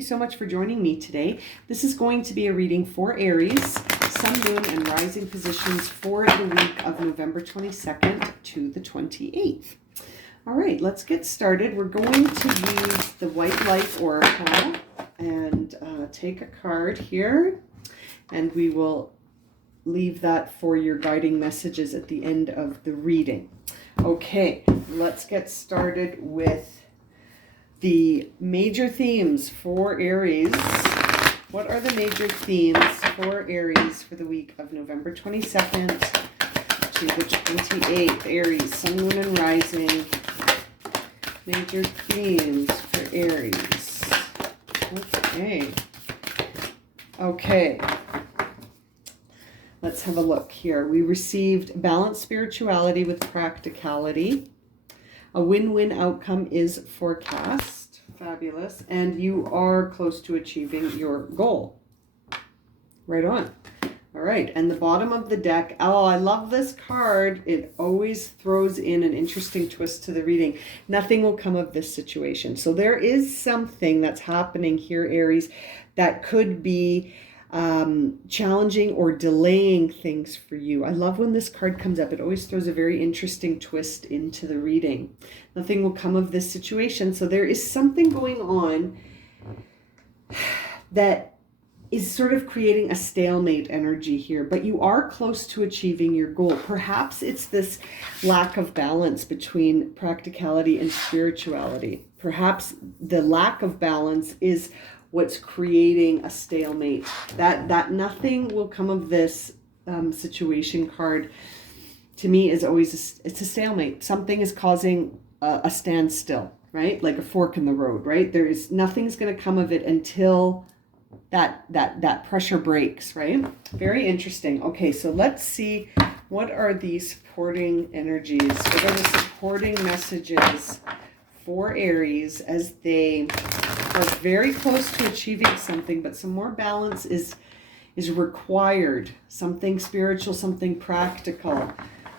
you so much for joining me today. This is going to be a reading for Aries, Sun, Moon, and Rising positions for the week of November 22nd to the 28th. All right, let's get started. We're going to use the White Light Oracle and take a card here, and we will leave that for your guiding messages at the end of the reading. Okay, let's get started with the major themes for Aries. What are the major themes for Aries for the week of November 22nd to the 28th? Aries, Sun, Moon, and Rising. Major themes for Aries. Okay. Let's have a look here. We received balanced spirituality with practicality. A win-win outcome is forecast. Fabulous. And you are close to achieving your goal. Right on. All right. And the bottom of the deck. Oh, I love this card. It always throws in an interesting twist to the reading. Nothing will come of this situation. So there is something that's happening here, Aries, that could be challenging or delaying things for you. I love when this card comes up. It always throws a very interesting twist into the reading. Nothing will come of this situation. So there is something going on that is sort of creating a stalemate energy here, but you are close to achieving your goal. Perhaps it's this lack of balance between practicality and spirituality. Perhaps the lack of balance is what's creating a stalemate. That nothing will come of this situation card, to me, is always it's a stalemate. Something is causing a standstill, right? Like a fork in the road, right? There is nothing's going to come of it until that pressure breaks, right? Very interesting. Okay, so let's see, what are the supporting energies? What are the supporting messages for Aries as they are very close to achieving something, but some more balance is required. Something spiritual, something practical.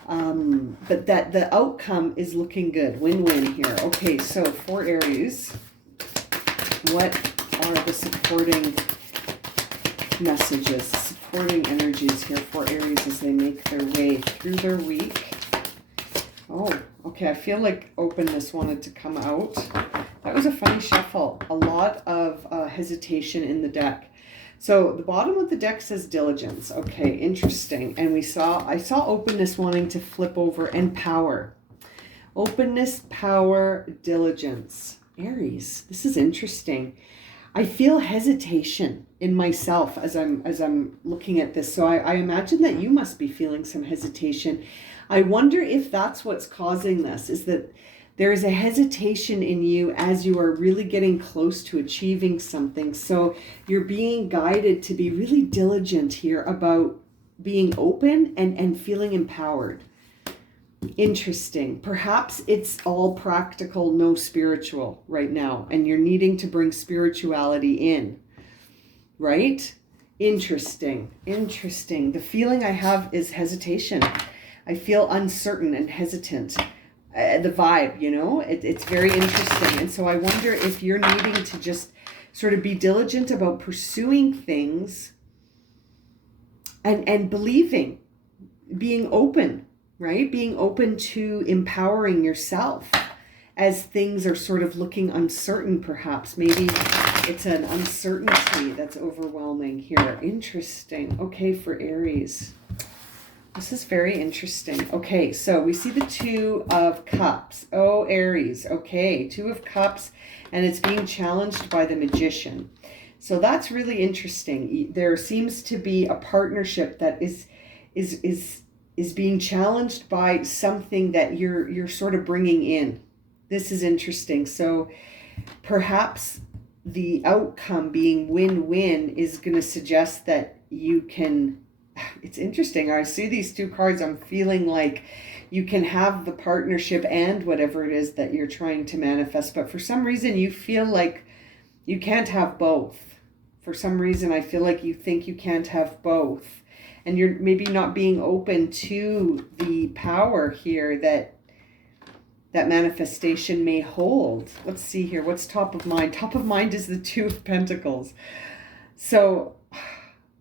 But that the outcome is looking good. Win-win here. Okay, so for Aries, what are the supporting messages, supporting energies here for Aries as they make their way through their week? Oh, okay, I feel like openness wanted to come out. That was a funny shuffle. A lot of hesitation in the deck. So the bottom of the deck says diligence. Okay, interesting. And I saw openness wanting to flip over, and power. Openness, power, diligence. Aries, this is interesting. I feel hesitation in myself as I'm looking at this. So I imagine that you must be feeling some hesitation. I wonder if that's what's causing this, is that there is a hesitation in you as you are really getting close to achieving something. So you're being guided to be really diligent here about being open and feeling empowered. Interesting. Perhaps it's all practical, no spiritual right now, and you're needing to bring spirituality in, right? Interesting. The feeling I have is hesitation. I feel uncertain and hesitant. The vibe, it's very interesting. And so I wonder if you're needing to just sort of be diligent about pursuing things and believing, being open, right? Being open to empowering yourself as things are sort of looking uncertain, perhaps. Maybe it's an uncertainty that's overwhelming here. Interesting. Okay, for Aries. This is very interesting. Okay, so we see the Two of Cups. Oh, Aries. Okay, Two of Cups, and it's being challenged by the Magician. So that's really interesting. There seems to be a partnership that is being challenged by something that you're sort of bringing in. This is interesting. So perhaps the outcome being win-win is going to suggest that you can... It's interesting. I see these two cards. I'm feeling like you can have the partnership and whatever it is that you're trying to manifest. But for some reason, you feel like you can't have both. For some reason, I feel like you think you can't have both. And you're maybe not being open to the power here that that manifestation may hold. Let's see here. What's top of mind? Top of mind is the Two of Pentacles. So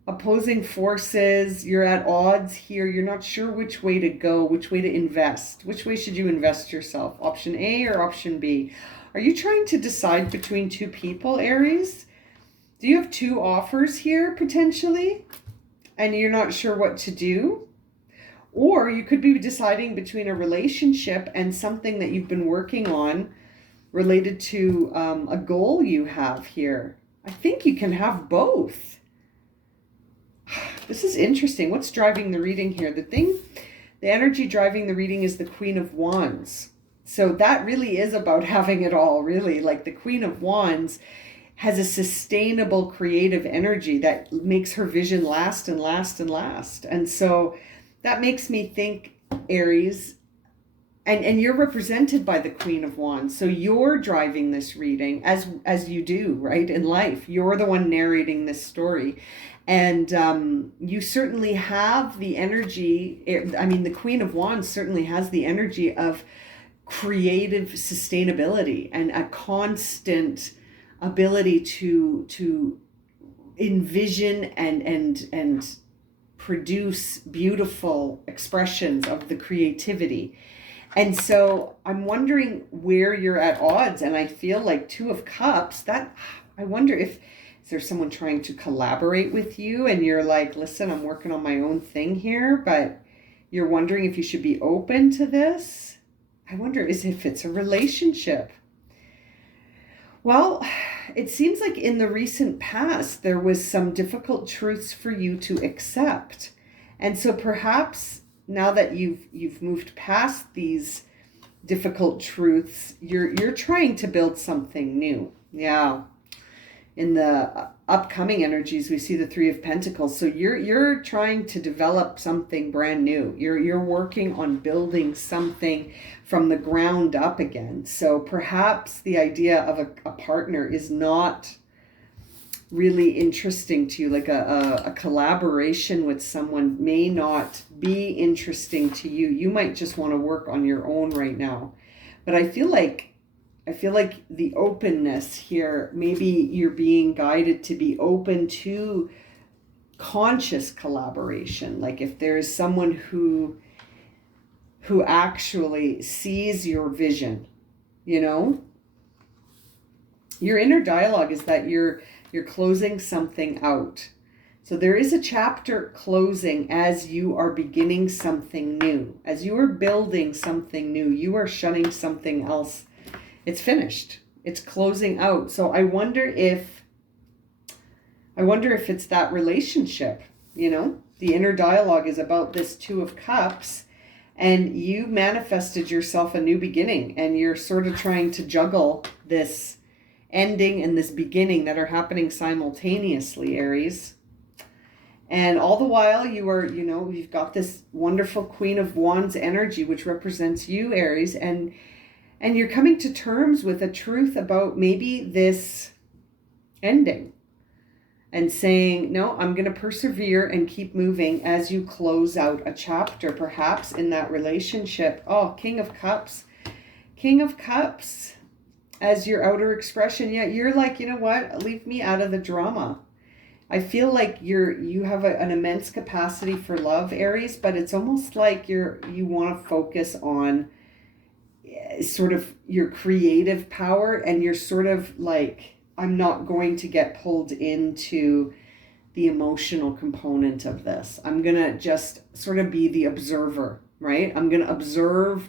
opposing forces, you're at odds here. You're not sure which way to go, which way to invest. Which way should you invest yourself? Option A or option B? Are you trying to decide between two people, Aries? Do you have two offers here potentially? And you're not sure what to do? Or you could be deciding between a relationship and something that you've been working on related to a goal you have here. I think you can have both. This is interesting. What's driving the reading here? The energy driving the reading is the Queen of Wands. So that really is about having it all, really. Like the Queen of Wands has a sustainable creative energy that makes her vision last and last and last. And so that makes me think, Aries, and you're represented by the Queen of Wands. So you're driving this reading as you do, right, in life. You're the one narrating this story. And you certainly have the energy. I mean, the Queen of Wands certainly has the energy of creative sustainability and a constant ability to envision and produce beautiful expressions of the creativity. And so I'm wondering where you're at odds. And I feel like Two of Cups, that I wonder if is there someone trying to collaborate with you and you're like, listen, I'm working on my own thing here, but you're wondering if you should be open to this. I wonder if it's a relationship. Well, it seems like in the recent past, there was some difficult truths for you to accept. And so perhaps now that you've moved past these difficult truths, you're trying to build something new. Yeah. In the upcoming energies, we see the Three of Pentacles. So you're trying to develop something brand new. You're working on building something from the ground up again. So perhaps the idea of a partner is not really interesting to you. Like a collaboration with someone may not be interesting to you. You might just want to work on your own right now. But I feel like the openness here, maybe you're being guided to be open to conscious collaboration. Like if there is someone who actually sees your vision, you know, your inner dialogue is that you're closing something out. So there is a chapter closing as you are beginning something new. As you are building something new, you are shutting something else. It's finished. It's closing out. So I wonder if it's that relationship, you know, the inner dialogue is about this Two of Cups and you manifested yourself a new beginning and you're sort of trying to juggle this ending and this beginning that are happening simultaneously, Aries. And all the while you've got this wonderful Queen of Wands energy, which represents you, Aries, and you're coming to terms with a truth about maybe this ending and saying, no, I'm going to persevere and keep moving as you close out a chapter, perhaps in that relationship. Oh, King of Cups as your outer expression. Yeah, you're like, you know what? Leave me out of the drama. I feel like you have an immense capacity for love, Aries, but it's almost like you want to focus on sort of your creative power, and you're sort of like, I'm not going to get pulled into the emotional component of this. I'm going to just sort of be the observer, right? I'm going to observe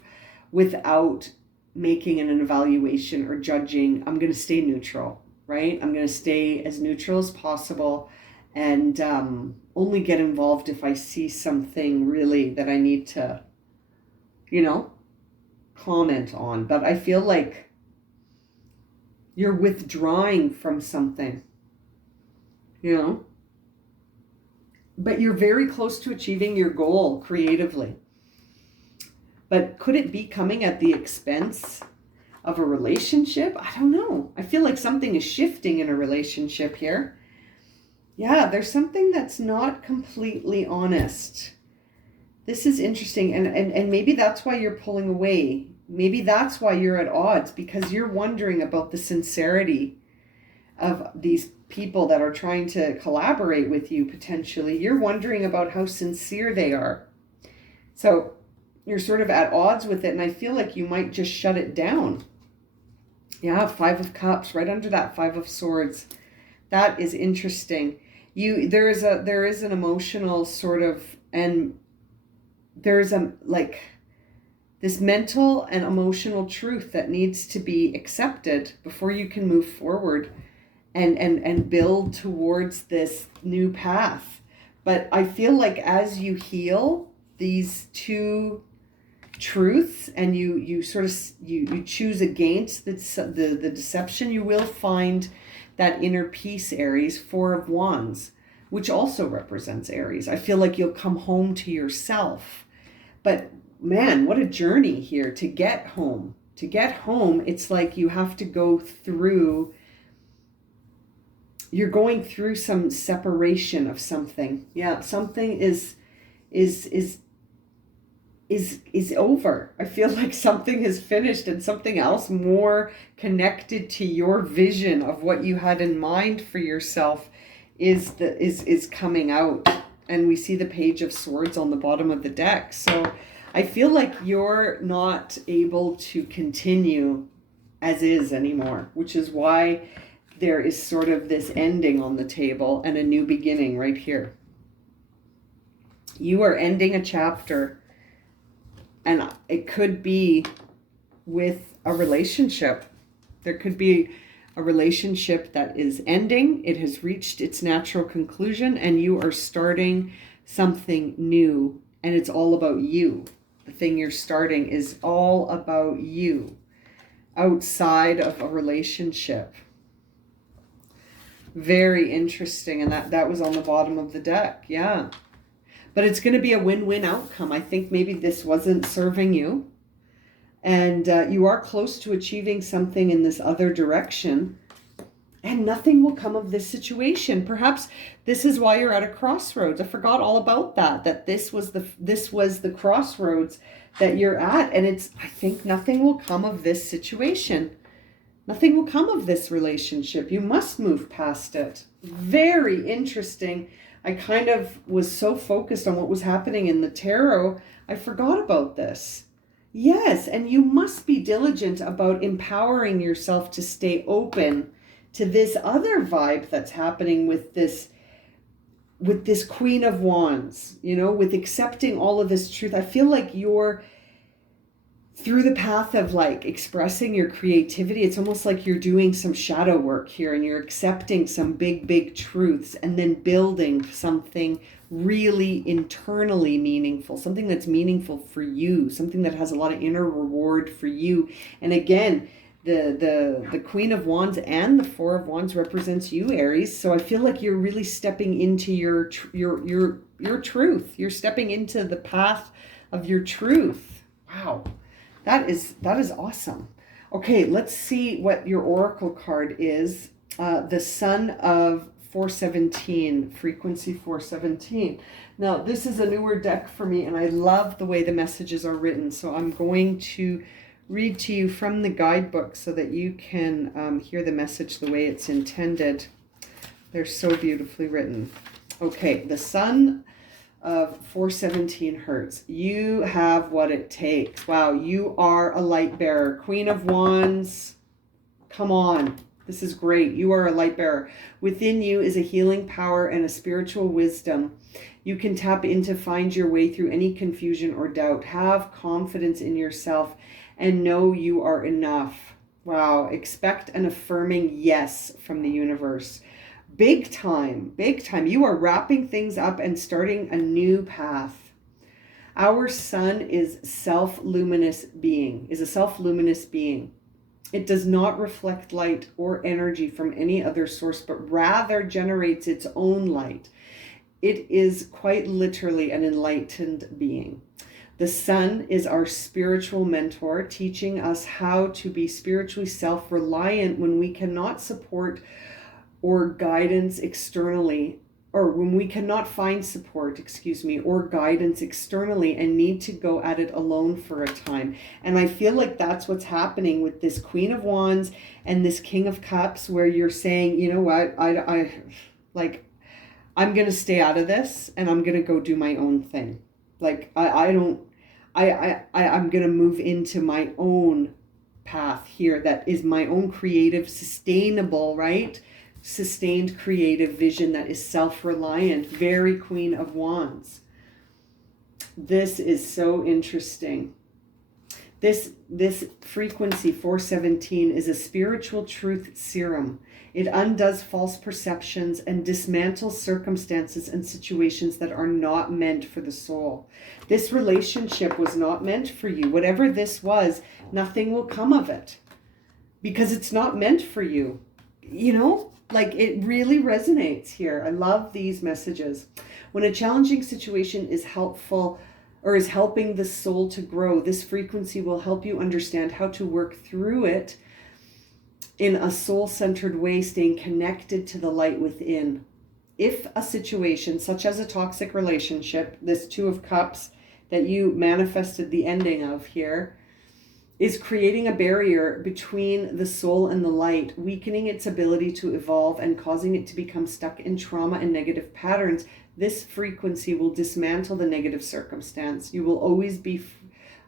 without making an evaluation or judging. I'm going to stay neutral, right? I'm going to stay as neutral as possible and only get involved if I see something really that I need to, comment on. But I feel like you're withdrawing from something, but you're very close to achieving your goal creatively. But could it be coming at the expense of a relationship? I don't know. I feel like something is shifting in a relationship here. Yeah, there's something that's not completely honest. This is interesting. And maybe that's why you're pulling away. Maybe that's why you're at odds, because you're wondering about the sincerity of these people that are trying to collaborate with you potentially. You're wondering about how sincere they are. So you're sort of at odds with it, and I feel like you might just shut it down. Yeah, Five of Cups, right under that Five of Swords. That is interesting. There is an emotional sort of, and there's a like this mental and emotional truth that needs to be accepted before you can move forward and build towards this new path. But I feel like as you heal these two truths and you sort of you choose against the deception, you will find that inner peace, Aries. Four of Wands, which also represents Aries. I feel like you'll come home to yourself. But man, what a journey here to get home. To get home, it's like you have to go through, you're going through some separation of something. Yeah, something is over. I feel like something is finished and something else more connected to your vision of what you had in mind for yourself is coming out. And we see the Page of Swords on the bottom of the deck. So I feel like you're not able to continue as is anymore, which is why there is sort of this ending on the table and a new beginning right here. You are ending a chapter, and it could be with a relationship. There could be a relationship that is ending. It has reached its natural conclusion, and you are starting something new, and it's all about you. The thing you're starting is all about you, outside of a relationship. Very interesting. And that was on the bottom of the deck. Yeah. But it's going to be a win-win outcome. I think maybe this wasn't serving you, and you are close to achieving something in this other direction, and nothing will come of this situation. Perhaps this is why you're at a crossroads. I forgot all about that this was the crossroads that you're at, and I think nothing will come of this situation. Nothing will come of this relationship. You must move past it. Very interesting. I kind of was so focused on what was happening in the tarot, I forgot about this. Yes, and you must be diligent about empowering yourself to stay open to this other vibe that's happening with this Queen of Wands, with accepting all of this truth. I feel like you're through the path of like expressing your creativity. It's almost like you're doing some shadow work here, and you're accepting some big truths and then building something really internally meaningful, something that's meaningful for you, something that has a lot of inner reward for you. And again, the Queen of Wands and the Four of Wands represents you, Aries. So I feel like you're really stepping into your truth. You're stepping into the path of your truth. Wow. That is awesome. Okay, let's see what your oracle card is. The Sun of 417, frequency 417. Now, this is a newer deck for me, and I love the way the messages are written. So I'm going to read to you from the guidebook so that you can hear the message the way it's intended. They're so beautifully written. Okay, the Sun of 417 hertz. You have what it takes. Wow, you are a light bearer. Queen of Wands, come on. This is great. You are a light bearer. Within you is a healing power and a spiritual wisdom. You can tap in to find your way through any confusion or doubt. Have confidence in yourself and know you are enough. Wow, expect an affirming yes from the universe. Big time, big time. You are wrapping things up and starting a new path. Our sun is a self-luminous being. It does not reflect light or energy from any other source, but rather generates its own light. It is quite literally an enlightened being. The sun is our spiritual mentor, teaching us how to be spiritually self-reliant when we cannot support or guidance externally or when we cannot find support, or guidance externally and need to go at it alone for a time. And I feel like that's what's happening with this Queen of Wands and this King of Cups, where you're saying, you know what, I'm going to stay out of this and I'm going to go do my own thing. Like, I'm going to move into my own path here that is my own creative, sustainable, right? Sustained creative vision that is self-reliant. Very Queen of Wands. This is so interesting. This frequency 417 is a spiritual truth serum. It undoes false perceptions and dismantles circumstances and situations that are not meant for the soul. This relationship was not meant for you. Whatever this was, nothing will come of it because it's not meant for you. You know, like, it really resonates here. I love these messages. When a challenging situation is helpful or is helping the soul to grow, this frequency will help you understand how to work through it in a soul-centered way, staying connected to the light within. If a situation, such as a toxic relationship, this Two of Cups that you manifested the ending of here, is creating a barrier between the soul and the light, weakening its ability to evolve and causing it to become stuck in trauma and negative patterns, this frequency will dismantle the negative circumstance. You will always be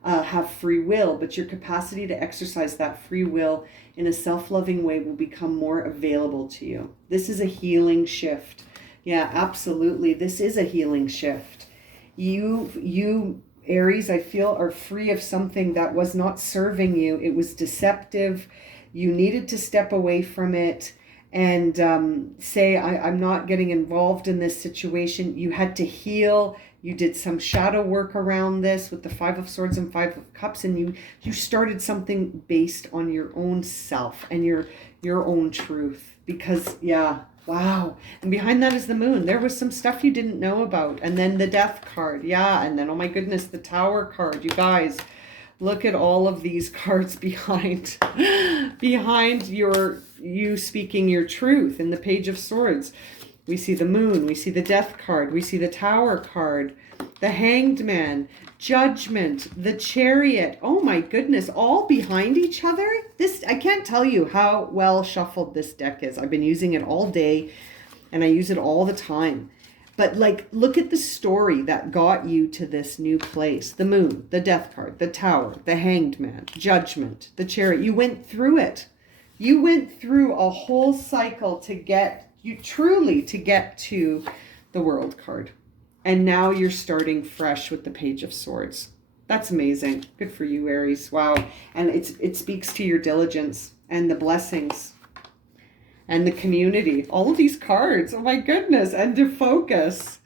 have free will, but your capacity to exercise that free will in a self-loving way will become more available to you. This is a healing shift. Yeah, absolutely. This is a healing shift. You Aries, I feel, are free of something that was not serving you. It was deceptive. You needed to step away from it and say, I'm not getting involved in this situation. You had to heal. You did some shadow work around this with the Five of Swords and Five of Cups, and you started something based on your own self and your own truth. Because, yeah, wow. And behind that is the Moon. There was some stuff you didn't know about. And then the Death card. Yeah, and then, oh my goodness, the Tower card. You guys, look at all of these cards behind you speaking your truth in the Page of Swords. We see the Moon, we see the Death card, we see the Tower card, the Hanged Man, Judgment, the Chariot. Oh my goodness, all behind each other. This, I can't tell you how well shuffled this deck is. I've been using it all day and I use it all the time. But like, look at the story that got you to this new place. The Moon, the Death card, the Tower, the Hanged Man, Judgment, the Chariot. You went through it. You went through a whole cycle to get to the World card. And now you're starting fresh with the Page of Swords. That's amazing. Good for you, Aries. Wow. And it speaks to your diligence and the blessings and the community. All of these cards. Oh my goodness. And to focus.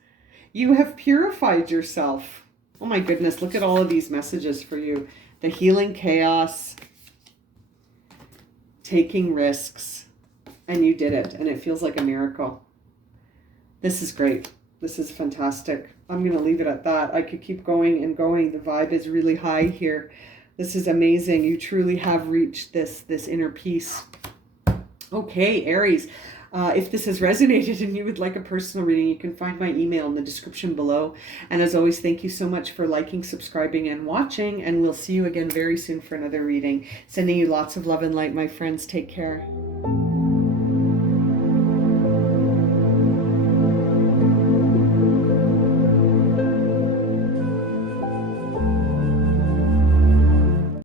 You have purified yourself. Oh my goodness. Look at all of these messages for you. The healing chaos. Taking risks. And you did it. And it feels like a miracle. This is great. This is fantastic. I'm going to leave it at that. I could keep going and going. The vibe is really high here. This is amazing. You truly have reached this inner peace. Okay, Aries. If this has resonated and you would like a personal reading, you can find my email in the description below. And as always, thank you so much for liking, subscribing, and watching. And we'll see you again very soon for another reading. Sending you lots of love and light, my friends. Take care.